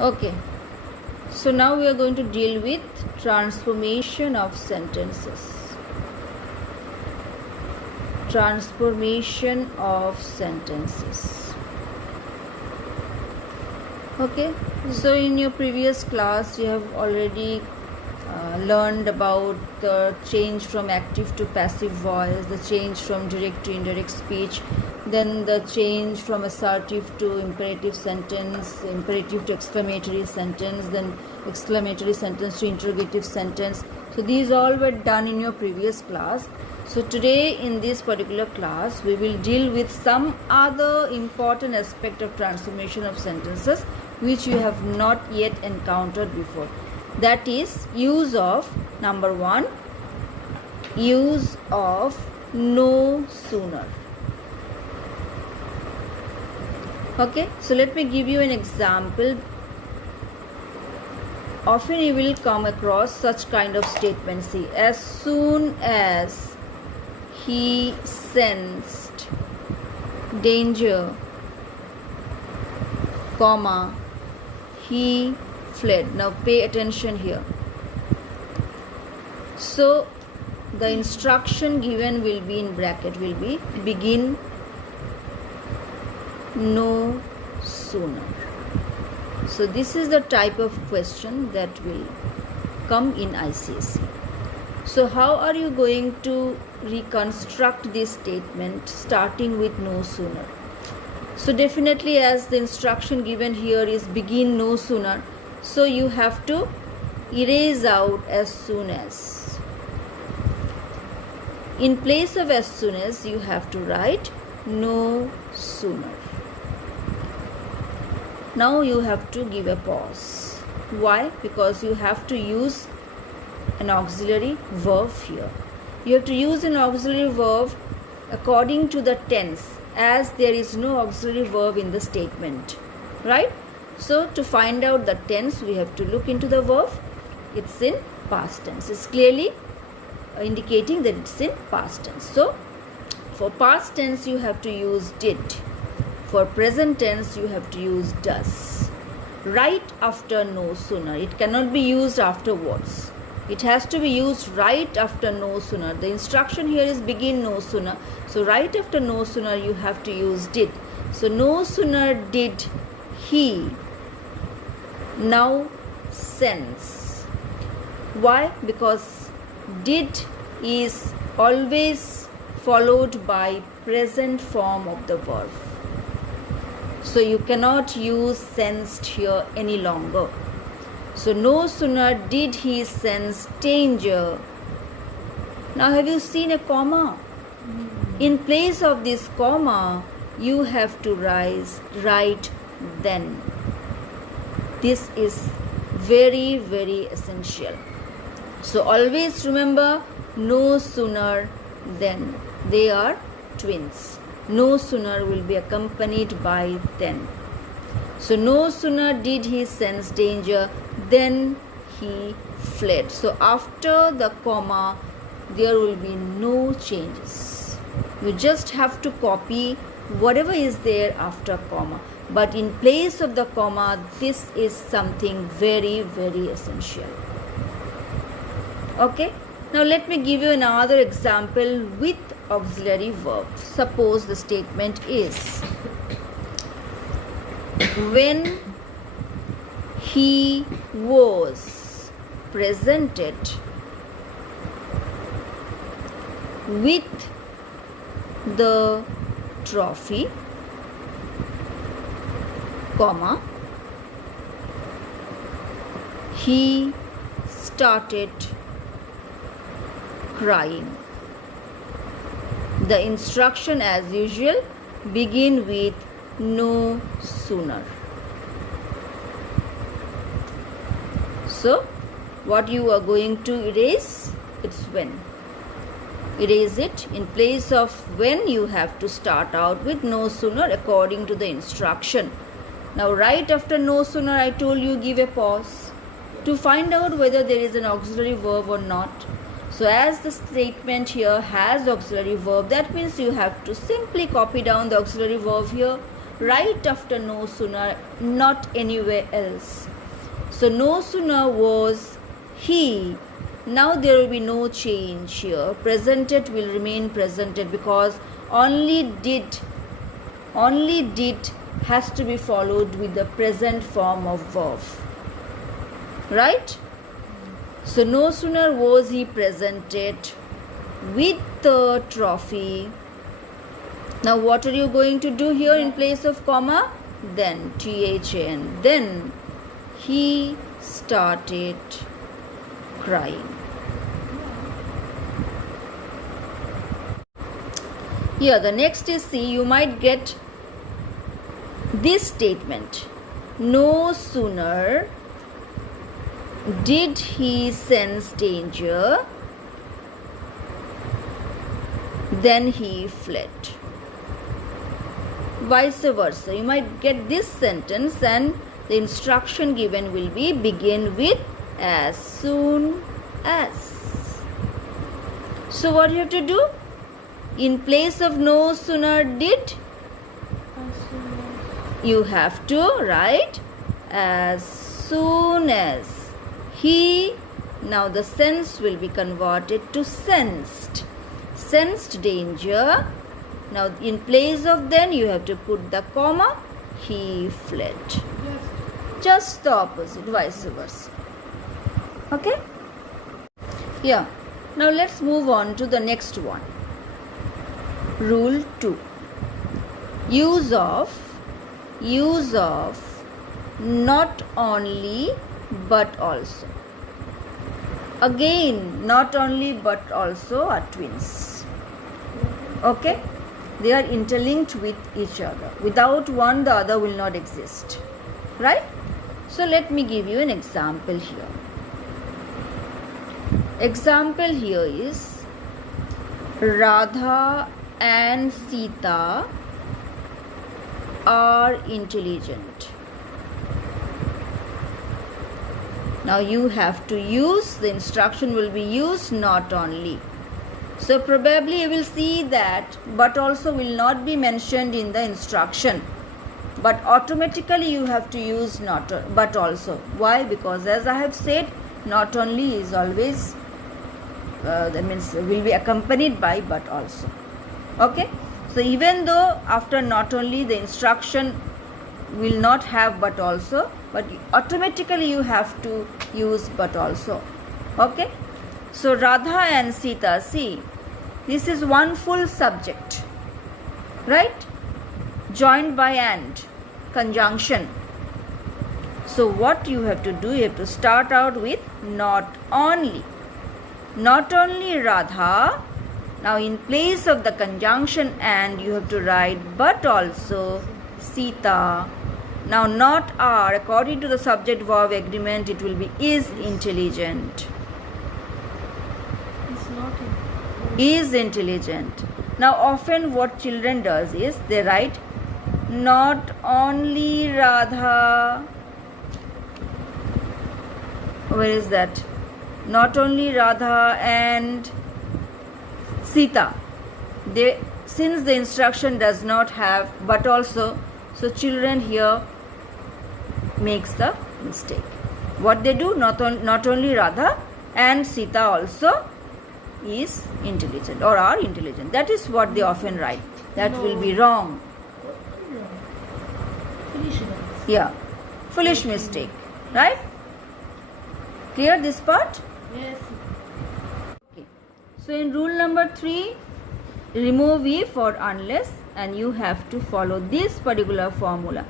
Okay, so now we are going to deal with transformation of sentences. Transformation of sentences. Okay, so in your previous class you have already learned about the change from active to passive voice, the change from direct to indirect speech, then the change from assertive to imperative sentence, imperative to exclamatory sentence, then exclamatory sentence to interrogative sentence. So these all were done in your previous class. So today in this particular class we will deal with some other important aspect of transformation of sentences which you have not yet encountered before. That is use of, number one, use of no sooner. Okay, so let me give you an example. Often you will come across such kind of statements. See, as soon as he sensed danger, comma, he fled. Now pay attention here. So the instruction given will be in bracket, will be begin no sooner. So this is the type of question that will come in ICSE. So how are you going to reconstruct this statement starting with no sooner? So definitely, as the instruction given here is begin no sooner, so you have to erase out as soon as. In place of as soon as, you have to write no sooner. Now you have to give a pause. Why? Because you have to use an auxiliary verb here. You have to use an auxiliary verb according to the tense, as there is no auxiliary verb in the statement, right? So to find out the tense, we have to look into the verb. It's in past tense. It's clearly indicating that it's in past tense. So for past tense you have to use did. For present tense you have to use does. Right after no sooner. It cannot be used afterwards. It has to be used right after no sooner. The instruction here is begin no sooner. So right after no sooner you have to use did. So no sooner did he now sense. Why? Because did is always followed by present form of the verb. So you cannot use sensed here any longer. So no sooner did he sense danger. Now have you seen a comma? In place of this comma, you have to write then. This is very, very essential. So always remember no sooner than. They are twins. No sooner will be accompanied by then. So no sooner did he sense danger, then he fled. So after the comma, there will be no changes. You just have to copy whatever is there after comma. But in place of the comma, this is something very, very essential. Okay. Now let me give you another example with auxiliary verb. Suppose the statement is when he was presented with the trophy, comma, he started crying. The instruction as usual, begin with no sooner. So what you are going to erase? It's when. Erase it. In place of when, you have to start out with no sooner according to the instruction. Now right after no sooner, I told you give a pause to find out whether there is an auxiliary verb or not. So as the statement here has auxiliary verb, that means you have to simply copy down the auxiliary verb here, right after no sooner, not anywhere else. So no sooner was he. Now there will be no change here. Presented will remain presented because only did has to be followed with the present form of verb. Right? So no sooner was he presented with the trophy. Now what are you going to do here in place of comma? Then, THN. Then he started crying. Here the next is C. You might get this statement. No sooner did he sense danger than he fled. Vice versa. You might get this sentence and the instruction given will be begin with as soon as. So what you have to do? In place of no sooner did, you have to write as soon as. He, now the sense will be converted to sensed. Sensed danger. Now in place of then you have to put the comma. He fled. Yes. Just the opposite, vice versa. Okay? Yeah. Now let's move on to the next one. Rule 2. Use of not only but also. Again, not only but also are twins. Okay? They are interlinked with each other. Without one, the other will not exist. Right? So let me give you an example here. Example here is Radha and Sita are intelligent. Now you have to use, the instruction will be used not only. So probably you will see that but also will not be mentioned in the instruction. But automatically you have to use not but also. Why? Because as I have said, not only is always that means will be accompanied by but also. Okay? So even though after not only the instruction will not have but also, but automatically you have to use but also. Okay? So Radha and Sita, see, this is one full subject, right? Joined by and, conjunction. So what you have to do, you have to start out with not only. Not only Radha. Now in place of the conjunction and, you have to write but also Sita. Now not are, according to the subject verb agreement, it will be is intelligent. Is intelligent. Now often what children does is they write not only Radha. Where is that? Not only Radha and Sita. They, since the instruction does not have but also, so children here makes the mistake. What they do, not only Radha and Sita also is intelligent or are intelligent. That is what they often write. That will be wrong. Yeah, foolish mistake, right? Clear this part? Yes. Okay. So in rule number 3, remove if or unless, and you have to follow this particular formula.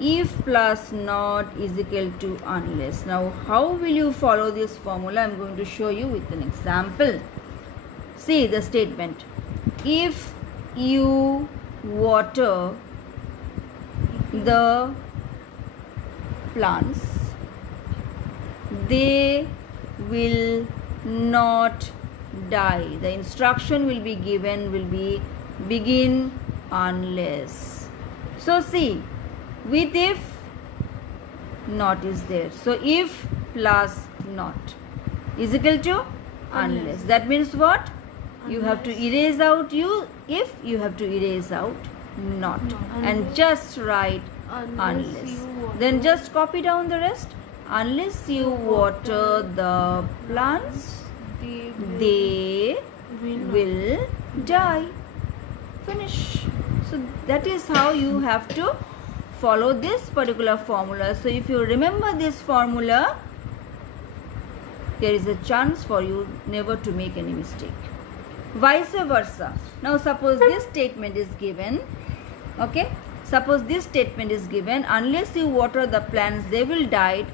If plus not is equal to unless. Now how will you follow this formula? I am going to show you with an example. See the statement. If you water the plants, they will not die. The instruction will be given, will be begin unless. So see, with if not is there. So if plus not is equal to unless. That means what? You have to erase out if, you have to erase out not. No. And just write unless. you water, Then just copy down the rest. Unless you water the plants, they they will will die. Finish. So that is how you have to follow this particular formula. So if you remember this formula, there is a chance for you never to make any mistake. Vice versa. Now suppose this statement is given. Okay. Suppose this statement is given. Unless you water the plants, they will die.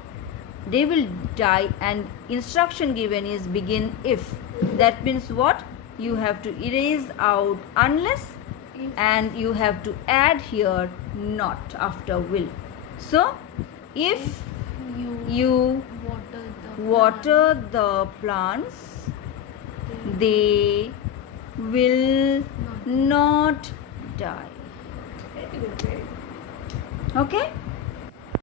They will die. And instruction given is begin if. That means what? You have to erase out unless if and you have to add here not after will. So if you water the plants, they will not die. Very good. Okay.